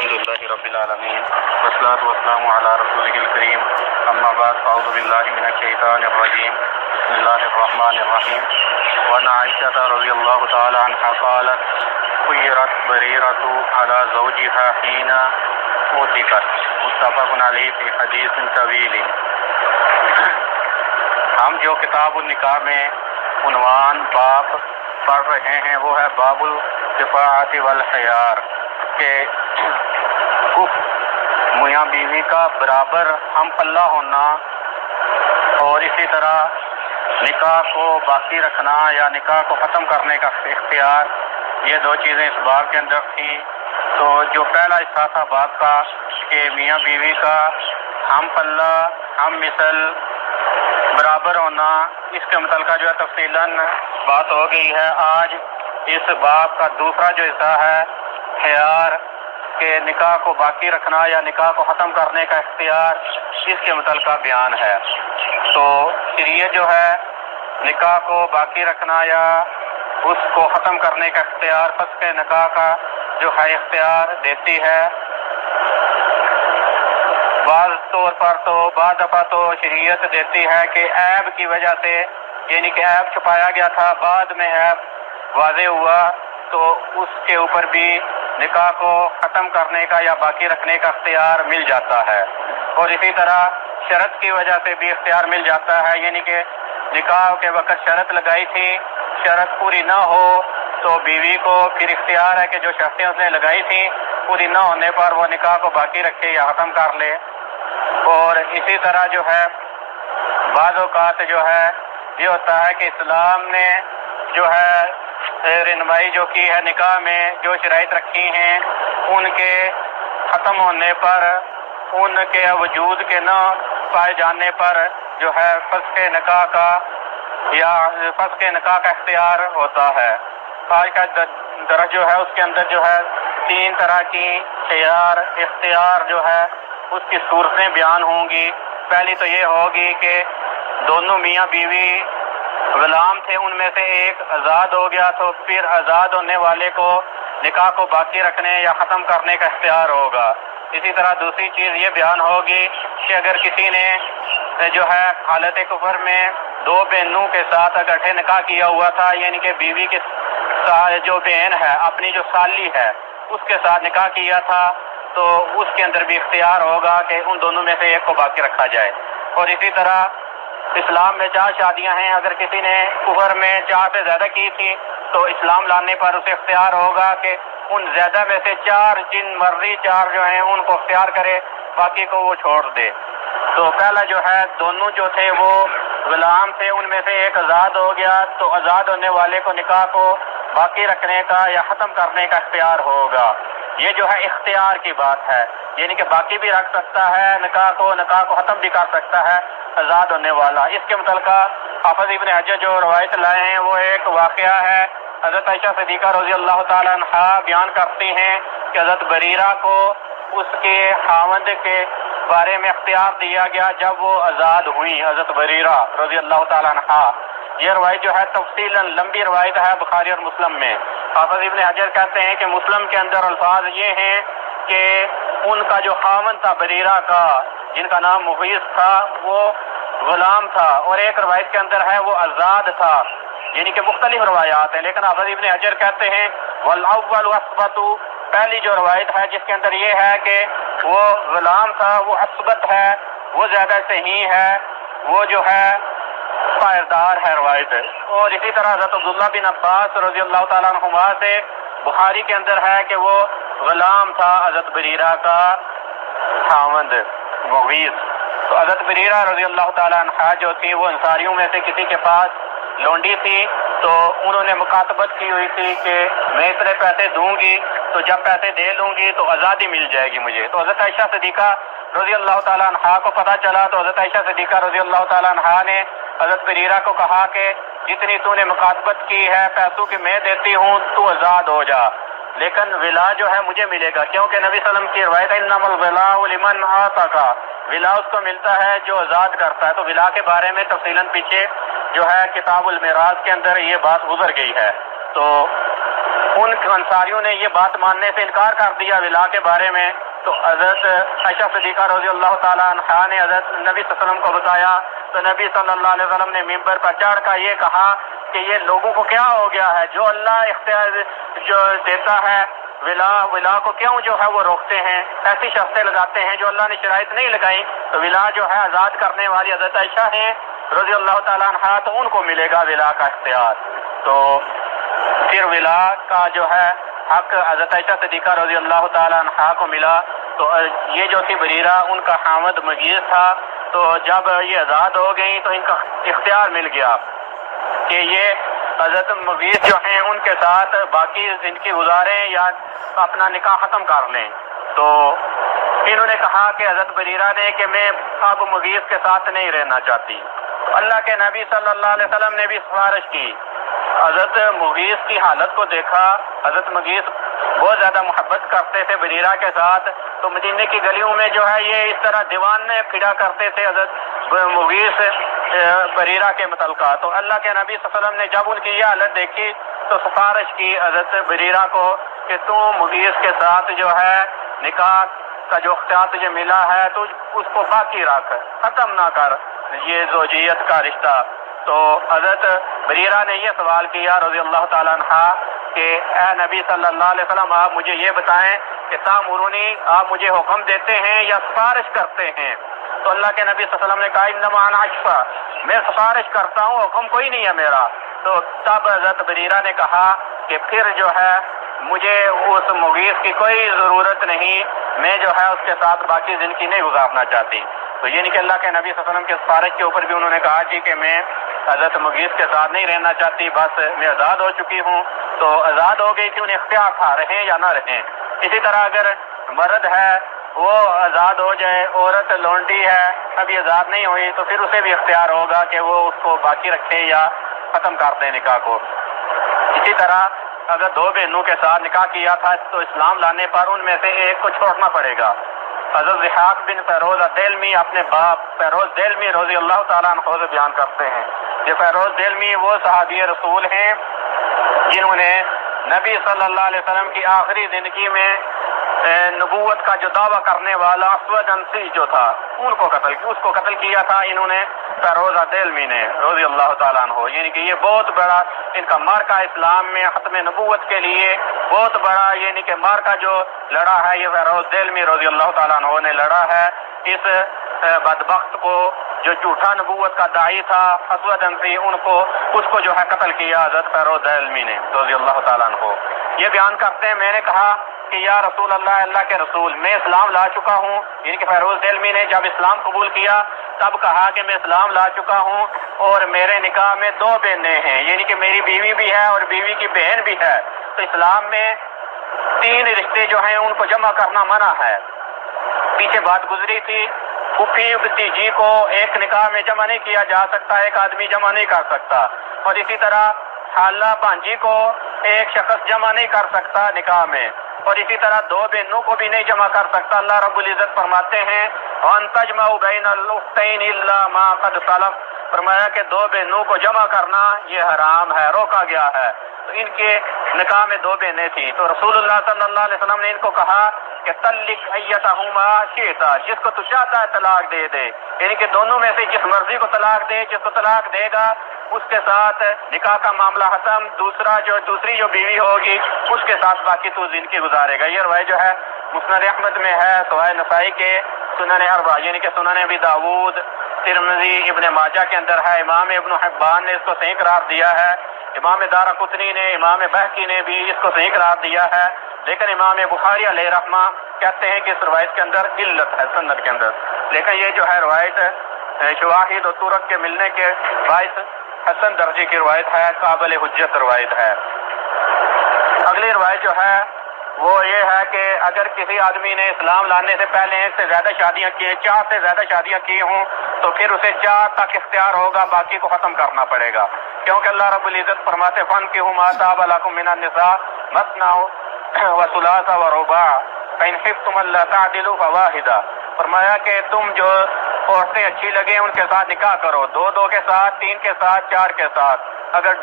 الحمد لله رب العالمين والصلاة والسلام على رسوله الكريم أما بعد فأعوذ بالله من الشيطان الرجيم بسم الله الرحمن الرحيم وعن عائشة رضي الله تعالى عنها قالت خيرت بريرة على زوجها حين أوتكت متفق علیہ فی حدیث طویل۔ ہم جو کتاب النکاح میں عنوان باب پڑھ رہے ہیں وہ ہے باب الشفاعۃ والخیار، کہ میاں بیوی کا برابر ہم پلہ ہونا اور اسی طرح نکاح کو باقی رکھنا یا نکاح کو ختم کرنے کا اختیار، یہ دو چیزیں اس باب کے اندر تھی۔ تو جو پہلا حصہ تھا باب کا کہ میاں بیوی کا ہم پلہ ہم مثل برابر ہونا، اس کے متعلقہ جو ہے تفصیلاً بات ہو گئی ہے۔ آج اس باب کا دوسرا جو حصہ ہے خیار، کہ نکاح کو باقی رکھنا یا نکاح کو ختم کرنے کا اختیار، اس کے متعلقہ بیان ہے۔ تو شریعت جو ہے نکاح کو باقی رکھنا یا اس کو ختم کرنے کا اختیار، فسخ نکاح کا جو ہے اختیار دیتی ہے۔ بعض طور پر تو بعض دفعہ تو شریعت دیتی ہے کہ عیب کی وجہ سے، یعنی کہ عیب چھپایا گیا تھا، بعد میں عیب واضح ہوا تو اس کے اوپر بھی نکاح کو ختم کرنے کا یا باقی رکھنے کا اختیار مل جاتا ہے۔ اور اسی طرح شرط کی وجہ سے بھی اختیار مل جاتا ہے، یعنی کہ نکاح کے وقت شرط لگائی تھی، شرط پوری نہ ہو تو بیوی کو پھر اختیار ہے کہ جو شرطیں اس نے لگائی تھی پوری نہ ہونے پر وہ نکاح کو باقی رکھے یا ختم کر لے۔ اور اسی طرح جو ہے بعض اوقات جو ہے یہ ہوتا ہے کہ اسلام نے جو ہے رہنمائی جو کی ہے نکاح میں، جو شرائط رکھی ہیں ان کے ختم ہونے پر، ان کے وجود کے نہ پائے جانے پر جو ہے فسخ نکاح کا یا فسخ نکاح کا اختیار ہوتا ہے۔ آج کا درس جو ہے اس کے اندر جو ہے 3 طرح کی خیار اختیار جو ہے اس کی صورتیں بیان ہوں گی۔ پہلی تو یہ ہوگی کہ دونوں میاں بیوی غلام تھے، ان میں سے ایک آزاد ہو گیا تو پھر آزاد ہونے والے کو نکاح کو باقی رکھنے یا ختم کرنے کا اختیار ہوگا۔ اسی طرح دوسری چیز یہ بیان ہوگی کہ اگر کسی نے جو ہے حالت کفر میں 2 بہنوں کے ساتھ اکٹھے نکاح کیا ہوا تھا، یعنی کہ بیوی کے جو بہن ہے اپنی جو سالی ہے اس کے ساتھ نکاح کیا تھا تو اس کے اندر بھی اختیار ہوگا کہ ان دونوں میں سے ایک کو باقی رکھا جائے۔ اور اسی طرح اسلام میں 4 شادیاں ہیں، اگر کسی نے کفر میں 4 سے زیادہ کی تھی تو اسلام لانے پر اسے اختیار ہوگا کہ ان زیادہ میں سے 4 جن مرضی 4 جو ہیں ان کو اختیار کرے، باقی کو وہ چھوڑ دے۔ تو پہلا جو ہے دونوں جو تھے وہ غلام تھے، ان میں سے ایک آزاد ہو گیا تو آزاد ہونے والے کو نکاح کو باقی رکھنے کا یا ختم کرنے کا اختیار ہوگا۔ یہ جو ہے اختیار کی بات ہے، یعنی کہ باقی بھی رکھ سکتا ہے نکاح کو ختم بھی کر سکتا ہے آزاد ہونے والا۔ اس کے متعلقہ حافظ ابن حجر جو روایت لائے ہیں وہ ایک واقعہ ہے، حضرت عائشہ صدیقہ رضی اللہ تعالی عنہا بیان کرتی ہیں کہ حضرت بریرہ کو اس کے خاوند کے بارے میں اختیار دیا گیا جب وہ آزاد ہوئی، حضرت بریرہ رضی اللہ تعالی عنہا۔ یہ روایت جو ہے تفصیلاً لمبی روایت ہے بخاری اور مسلم میں۔ حافظ ابن حجر کہتے ہیں کہ مسلم کے اندر الفاظ یہ ہیں کہ ان کا جو خاوند تھا بریرہ کا، جن کا نام مغیث تھا، وہ غلام تھا، اور ایک روایت کے اندر ہے وہ آزاد تھا، یعنی کہ مختلف روایات ہیں، لیکن حافظ ابن حجر کہتے ہیں والاول اثبت، پہلی جو روایت ہے جس کے اندر یہ ہے کہ وہ غلام تھا وہ اثبت ہے، وہ زیادہ صحیح ہے، وہ جو ہے پائیدار ہے روایت۔ اور اسی طرح حضرت عبداللہ بن عباس رضی اللہ تعالیٰ عنہما سے بخاری کے اندر ہے کہ وہ غلام تھا حضرت بریرہ کا خاوند مغیث۔ تو حضرت بریرہ رضی اللہ تعالیٰ عنہ جو تھی وہ انصاریوں میں سے کسی کے پاس لونڈی تھی، تو انہوں نے مکاتبت کی ہوئی تھی کہ میں اتنے پیسے دوں گی تو جب پیسے دے لوں گی تو آزادی مل جائے گی مجھے۔ تو حضرت عائشہ صدیقہ رضی اللہ تعالیٰ عنہ کو پتہ چلا تو حضرت عائشہ صدیقہ رضی اللہ تعالیٰ عنہ نے حضرت بریرہ کو کہا کہ جتنی تو نے مکاتبت کی ہے پیسوں کی میں دیتی ہوں، تو آزاد ہو جا، لیکن ولا جو ہے مجھے ملے گا، کیونکہ نبی صلی اللہ علیہ وسلم کی روایت ہے انما الولاء لمن اعتق، ولا اس کو ملتا ہے جو آزاد کرتا ہے۔ تو ولا کے بارے میں تفصیلاً پیچھے جو ہے کتاب المیراث کے اندر یہ بات گزر گئی ہے۔ تو ان انصاریوں نے یہ بات ماننے سے انکار کر دیا ولا کے بارے میں، تو حضرت عائشہ صدیقہ رضی اللہ تعالیٰ عنہا نے حضرت نبی صلی اللہ علیہ وسلم کو بتایا، تو نبی صلی اللہ علیہ وسلم نے ممبر پر چڑھ کر یہ کہا کہ یہ لوگوں کو کیا ہو گیا ہے، جو اللہ اختیار جو دیتا ہے ولا کو کیوں جو ہے وہ روکتے ہیں، ایسی شرطیں لگاتے ہیں جو اللہ نے شرائط نہیں لگائیں۔ تو ولا جو ہے آزاد کرنے والی حضرت عائشہ ہیں رضی اللہ تعالیٰ عنہا، تو ان کو ملے گا ولا کا اختیار۔ تو پھر ولا کا جو ہے حق حضرت عائشہ صدیقہ رضی اللہ تعالیٰ عنہا کو ملا۔ تو یہ جو تھی بریرہ ان کا خامد مغیث تھا، تو جب یہ آزاد ہو گئی تو ان کا اختیار مل گیا کہ یہ حضرت مغیث جو ہیں ان کے ساتھ باقی زندگی گزاریں یا اپنا نکاح ختم کر لیں۔ تو انہوں نے کہا کہ حضرت بریرہ نے کہ میں اب مغیث کے ساتھ نہیں رہنا چاہتی۔ اللہ کے نبی صلی اللہ علیہ وسلم نے بھی سفارش کی، حضرت مغیث کی حالت کو دیکھا، حضرت مغیث بہت زیادہ محبت کرتے تھے بریرہ کے ساتھ، تو مدینے کی گلیوں میں جو ہے یہ اس طرح دیوان میں پھرا کرتے تھے حضرت مغیث بریرہ کے متعلقہ۔ تو اللہ کے نبی صلی اللہ علیہ وسلم نے جب ان کی یہ حالت دیکھی تو سفارش کی حضرت بریرہ کو کہ تو مغیث کے ساتھ جو ہے نکاح کا جو اختیار تجھے ملا ہے تو اس کو باقی رکھ، ختم نہ کر یہ زوجیت کا رشتہ۔ تو حضرت بریرہ نے یہ سوال کیا رضی اللہ تعالیٰ عنہ کہ اے نبی صلی اللہ علیہ وسلم، آپ مجھے یہ بتائیں کہ تامرونی، آپ مجھے حکم دیتے ہیں یا سفارش کرتے ہیں؟ تو اللہ کے نبی صلی اللہ علیہ وسلم نے کہا انما انا اشفع، میں سفارش کرتا ہوں، حکم کوئی نہیں ہے میرا۔ تو تب حضرت بریرہ نے کہا کہ پھر جو ہے مجھے اس مغیث کی کوئی ضرورت نہیں، میں جو ہے اس کے ساتھ باقی زندگی نہیں گزارنا چاہتی۔ تو یہ نہیں کہ اللہ کے نبی صلی اللہ علیہ وسلم کے سفارش کے اوپر بھی انہوں نے کہا جی کہ میں حضرت مغیث کے ساتھ نہیں رہنا چاہتی، بس میں آزاد ہو چکی ہوں۔ تو آزاد ہو گئی تھی، انہیں اختیار تھا رہیں یا نہ رہیں۔ اسی طرح اگر مرد ہے وہ آزاد ہو جائے، عورت لونڈی ہے ابھی آزاد نہیں ہوئی، تو پھر اسے بھی اختیار ہوگا کہ وہ اس کو باقی رکھے یا ختم کر دے نکاح کو۔ اسی طرح اگر دو بہنوں کے ساتھ نکاح کیا تھا تو اسلام لانے پر ان میں سے ایک کو چھوڑنا پڑے گا۔ حضرت ضحاک بن فیروز الدیلمی اپنے باپ فیروز دیلمی رضی اللہ تعالیٰ عنہ سے بیان کرتے ہیں۔ یہ فیروز دیلمی وہ صحابی رسول ہیں جنہوں نے نبی صلی اللہ علیہ وسلم کی آخری زندگی میں نبوت کا جو دعویٰ کرنے والا اسود انسی جو تھا اس کو قتل کیا تھا انہوں نے، فیروز دیلمی نے رضی اللہ تعالیٰ عنہ۔ یعنی کہ یہ بہت بڑا ان کا مارکا اسلام میں ختم نبوت کے لیے بہت بڑا، یعنی کہ مارکا جو لڑا ہے یہ فیروز دیلمی رضی اللہ تعالیٰ عنہ نے لڑا ہے۔ اس بدبخت کو جو جھوٹا نبوت کا داعی تھا اسود انسی، اس کو جو ہے قتل کیا حضرت فیروز دیلمی نے رضی اللہ تعالیٰ عنہ۔ یہ بیان کرتے ہیں میں نے کہا کہ یا رسول اللہ، اللہ کے رسول، میں اسلام لا چکا ہوں۔ یعنی کہ فیروز دیلمی نے جب اسلام قبول کیا تب کہا کہ میں اسلام لا چکا ہوں اور میرے نکاح میں دو بہنیں ہیں، یعنی کہ میری بیوی بھی ہے اور بیوی کی بہن بھی ہے۔ تو اسلام میں تین رشتے جو ہیں ان کو جمع کرنا منع ہے۔ پیچھے بات گزری تھی، پھوپھی بھتیجی کو ایک نکاح میں جمع نہیں کیا جا سکتا، ایک آدمی جمع نہیں کر سکتا، اور اسی طرح خالہ بھانجی کو ایک شخص جمع نہیں کر سکتا نکاح میں، اور اسی طرح دو بہنوں کو بھی نہیں جمع کر سکتا۔ اللہ رب العزت فرماتے ہیں وَأَن تَجْمَعُوا بَيْنَ الْأُخْتَيْنِ إِلَّا مَا قَدْ سَلَفَ، فرمایا کہ دو بہنوں کو جمع کرنا یہ حرام ہے، روکا گیا ہے۔ تو ان کے نکاح میں دو بہنیں تھیں، تو رسول اللہ صلی اللہ علیہ وسلم نے ان کو کہا کہ طلق ایتہما شئت، جس کو تو چاہتا ہے طلاق دے دے، یعنی کہ دونوں میں سے جس مرضی کو طلاق دے، جس کو طلاق دے گا اس کے ساتھ نکاح کا معاملہ ختم، دوسری جو بیوی ہوگی اس کے ساتھ باقی تو زندگی گزارے گا۔ یہ روایت جو ہے مسند احمد میں ہے، سوائے نسائی کے سنن اربعہ یعنی کہ سنن ابی داؤد، ترمذی، ابن ماجہ کے اندر ہے۔ امام ابن حبان نے اس کو صحیح قرار دیا ہے، امام دارقطنی نے، امام بہقی نے بھی اس کو صحیح قرار دیا ہے، لیکن امام بخاری علیہ رحمہ کہتے ہیں کہ اس روایت کے اندر علت ہے سند کے اندر، لیکن یہ جو ہے روایت شواہد و طرق کے ملنے کے باعث حسن درجے کی روایت ہے، قابل حجت روایت ہے۔ اگلی روایت جو ہے وہ یہ ہے کہ اگر کسی آدمی نے اسلام لانے سے پہلے ایک سے زیادہ شادیاں کی، 4 سے زیادہ شادیاں کی ہوں تو پھر اسے 4 تک اختیار ہوگا، باقی کو ختم کرنا پڑے گا، کیونکہ اللہ رب العزت فرماتے فَانكِحُوا مَا طَابَ لَكُم مِّنَ النِّسَاءِ مَثْنَىٰ وَثُلَاثَ وَرُبَاعَ فَإِنْ خِفْتُمْ أَلَّا تَعْدِلُوا فَوَاحِدَةً، فرمایا کہ تم جو عورتیں اچھی لگیں ان کے ساتھ نکاح کرو، 2 کے ساتھ، 3 کے ساتھ، 4 کے ساتھ، اگر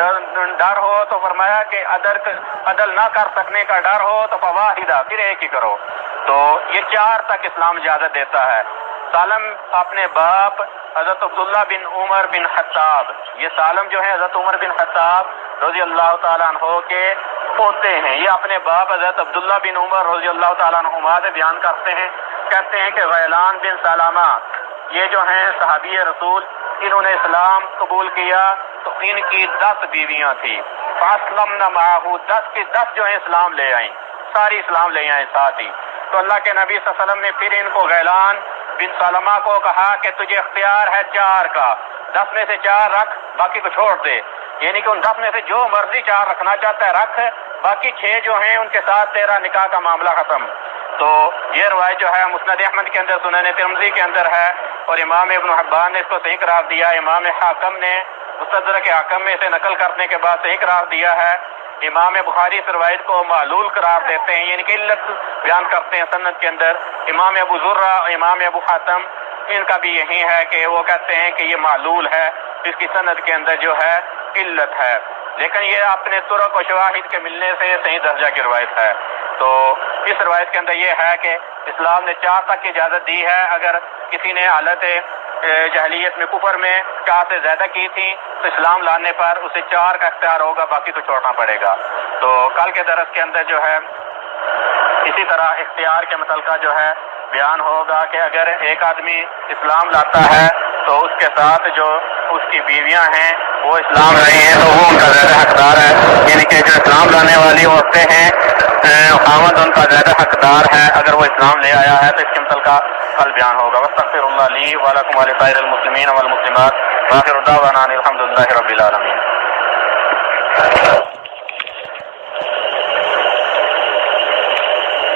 ڈر ہو تو فرمایا کہ عدل نہ کر سکنے کا ڈر ہو تو فواحدہ، پھر ایک ہی کرو. تو یہ 4 تک اسلام اجازت دیتا ہے. سالم اپنے باپ حضرت عبداللہ بن عمر بن خطاب، یہ سالم جو ہے حضرت عمر بن خطاب رضی اللہ تعالیٰ عنہ کے پوتے ہیں. یہ اپنے باپ حضرت عبداللہ بن عمر رضی اللہ تعالیٰ عنہما سے بیان کرتے ہیں، کہتے ہیں کہ غیلان بن سلامہ یہ جو ہیں صحابی رسول، انہوں نے اسلام قبول کیا تو ان کی 10 بیویاں تھیں. فاسلمنا معہ، 10 کی 10 جو ہیں اسلام لے آئیں، ساری اسلام لے آئیں ساتھ ہی. تو اللہ کے نبی صلی اللہ علیہ وسلم نے پھر ان کو غیلان بن سلمہ کو کہا کہ تجھے اختیار ہے 4 کا، 10 میں سے 4 رکھ، باقی کو چھوڑ دے. یعنی کہ ان 10 میں سے جو مرضی 4 رکھنا چاہتا ہے رکھ، باقی 6 جو ہیں ان کے ساتھ تیرا نکاح کا معاملہ ختم. تو یہ روایت جو ہے مسند احمد کے اندر، سنن ترمذی کے اندر ہے، اور امام ابن حبان نے اس کو صحیح قرار دیا. امام حاکم نے مستدرک حاکم میں سے نقل کرنے کے بعد صحیح قرار دیا ہے. امام بخاری اس روایت کو معلول قرار دیتے ہیں، یعنی کہ علت بیان کرتے ہیں سند کے اندر. امام ابو ذرہ، امام ابو حاتم، ان کا بھی یہی ہے کہ وہ کہتے ہیں کہ یہ معلول ہے، اس کی سند کے اندر جو ہے علت ہے. لیکن یہ اپنے طرق و شواہد کے ملنے سے صحیح درجہ کی روایت ہے. تو اس روایت کے اندر یہ ہے کہ اسلام نے 4 تک کی اجازت دی ہے. اگر کسی نے حالت جاہلیت میں کفر میں 4 سے زیادہ کی تھی تو اسلام لانے پر اسے 4 کا اختیار ہوگا، باقی تو چھوڑنا پڑے گا. تو کل کے درس کے اندر جو ہے اسی طرح اختیار کے متعلقہ جو ہے بیان ہوگا کہ اگر ایک آدمی اسلام لاتا ہے تو اس کے ساتھ جو اس کی بیویاں ہیں وہ اسلام لائی ہیں تو وہ ان کا زیادہ حقدار ہے. یعنی کہ جو اسلام لانے والی عورتیں ہیں خاوند ان کا زیادہ حقدار ہے اگر وہ اسلام لے آیا ہے. تو اس کے متعلقہ کل بیان ہوگا. واستغفر اللہ لی ولکم ولسائر المسلمین والمسلمات، وآخر دعوانا ان الحمد للہ رب العالمین.